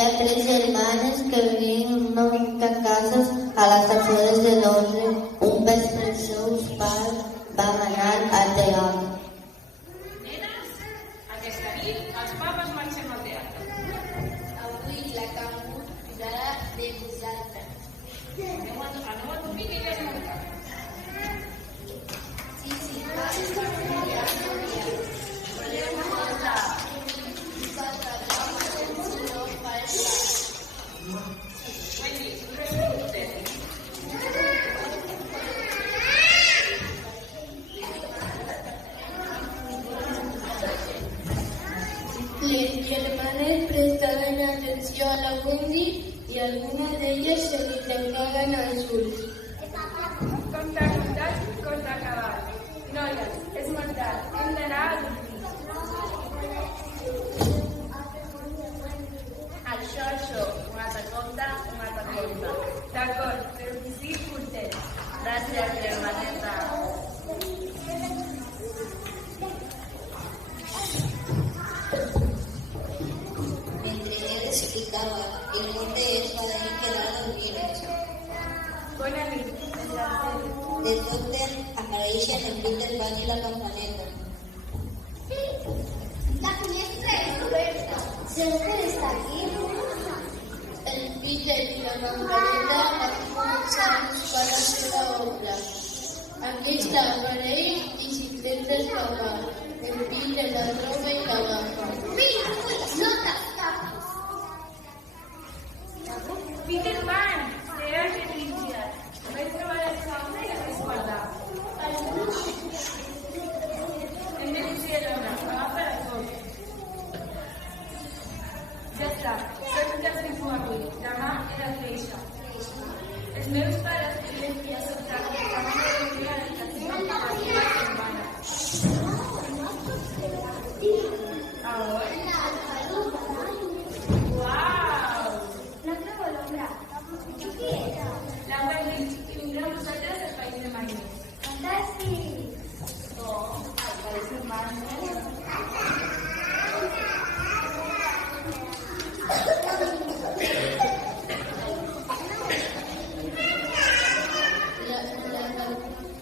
Había 3 germanes que vivien en una única casa a les afores de Londres. Un vespre els seus pares van anar al teatre. Nenes, aquesta nit els papes marxem al teatre. Avui la Campus cuidarà de vosaltres. Aneu a dormir que ja és molt tard. Sí, ja voleu molta. Wendy, un respecte. Les germanes prestaven atenció a la Wendy i algunes d'elles se li tancaven els ulls. Compte comptat, compte acabat. Noies, és molt tard, hem d'anar a dormir. Això, un altre compte. D'acord, però qui sigui portet. Gràcies, germaneta. Mentre ell explicava, el món d'ells va dir que era dormir. Bona nit, De sobte apareixen el Peter Pan i la campaneta. La finestra és oberta. Segur que està aquí? El Peter i la campaneta van començar a buscar la seva obra. Aquesta apareix i s'intenta escapar. El Peter la troba i l'agafa. Mira, no t'escapis! Peter Pan, serà que t'ingiat. Vaig trobar la sauna i la vaig guardar. Hem de dir dona, agafa la foto. Ja està, soc un dels que fum avui. Demà he de créixer. Els meus pares diuen que ja soc tard, que m'he de dormir a l'habitació amb la meva germana. Uau! No trobo l'ombra. Qui era? La Wendy, i vindrà amb vosaltres al País de Magnus. Fantàstic! Al País de Magnus. La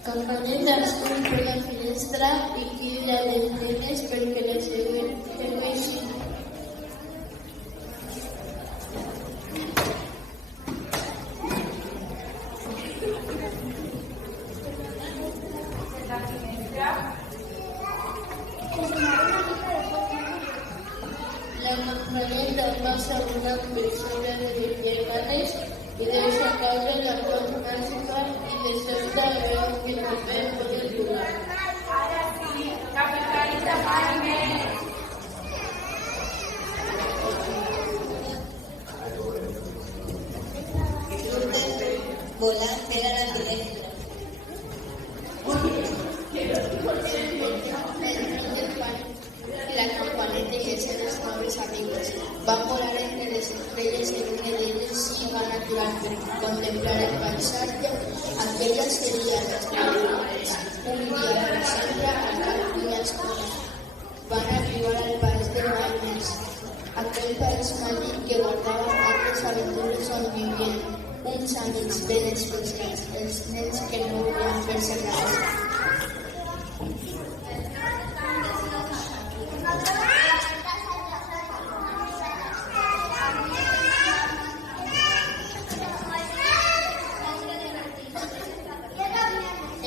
campaneta es surt per la finestra i crida les nenes perquè la segueixin. La finestra. La campaneta passa una persona de les germanes i deixa caure la clau màgica i de sobte veu que el paper pot volar. Ara sí, capitalista Magnus. Volant per a la finestra. La campaneta i els seus noves amigos van volar entre les estrelles en un d'elles i van aturar per contemplar el paisatge. Aquella seria l'estrella d'Ores. Un dia, per sempre, a cal i a escola. Van arribar al país de Magnus, aquell país màgic que guardava altres aventures on vivien uns amics ben especials, els nens que no volien fer-se casa.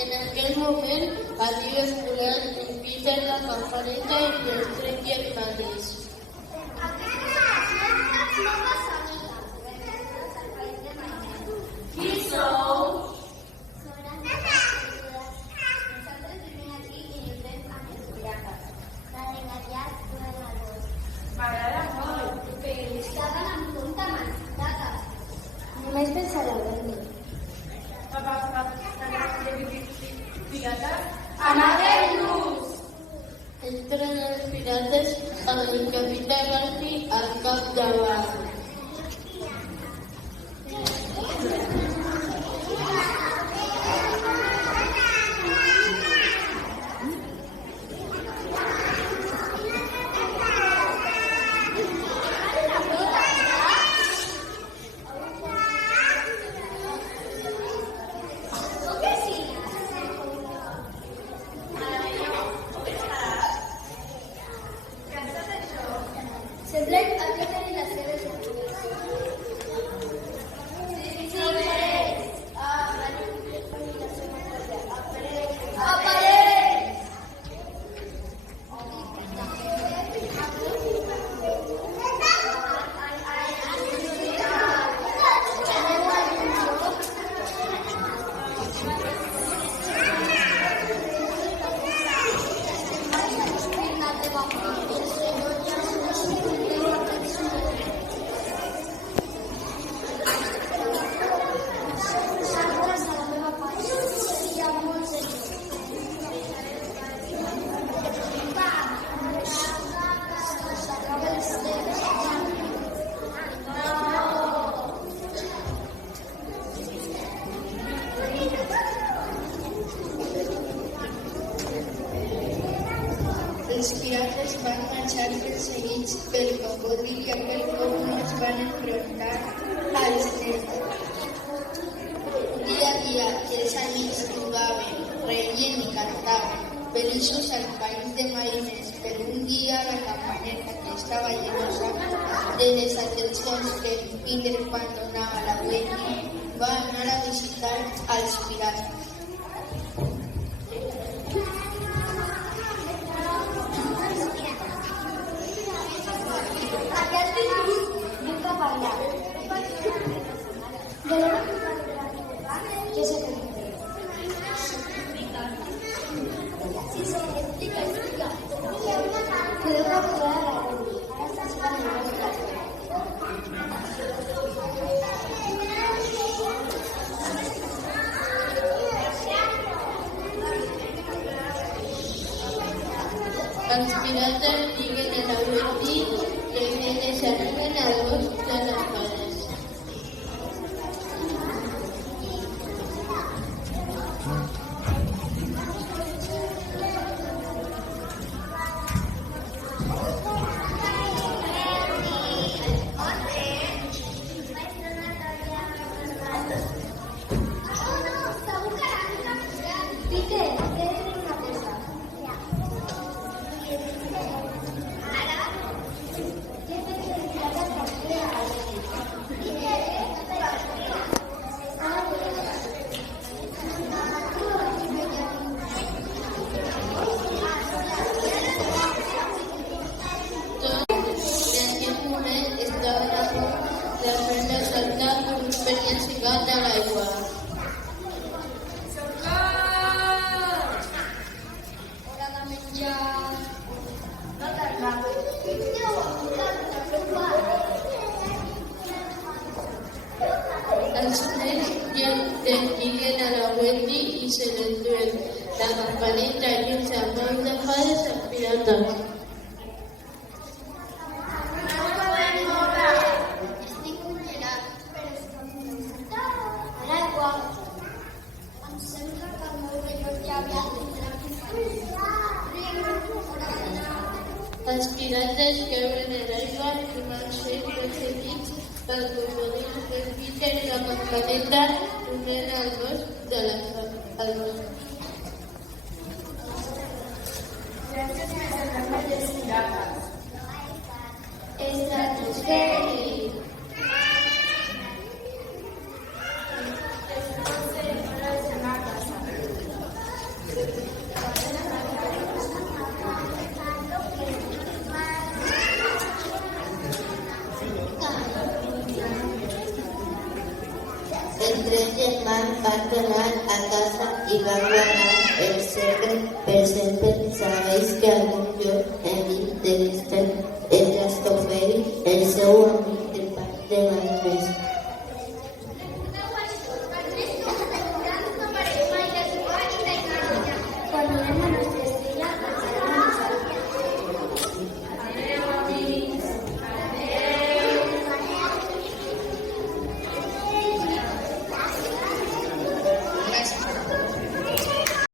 En aquell moment, arribes volant en Peter la campaneta i els 3 germanes. Qui sou? M'agrada molt. Només pensa la Wendy. Pirates? Amaguem-nos! Entren els pirates amb el capità Garfi al capdavant. Blake ha de tenir les seves èpoques. Sí, apareix! Apareix! Els pirates van marxar perseguits pel cocodril i aquell cop no es van enfrontar als nens. Dia a dia els amics jugaven, reien i cantaven, feliços als banys de marines, però un dia la campaneta, que estava llenosa de les atencions que Peter van donar a la Wendy, va anar a visitar als pirates. Els pirates lliguen a la Wendy i elles arriben al bosc de les fades. A l'aigua. Hora de menjar. Els nens lliguen a la Wendy i se l'enduen la campaneta i els amants de fades als pirates. Els pirates cauen a l'aigua i van ser perseguits pel cocodril que Peter i la campaneta tornen al bosc de les fades. Estratosfèric. Els tres germans van tornar a casa i van guardar el secret per sempre. Sabeu que algun lloc enmig de l'estat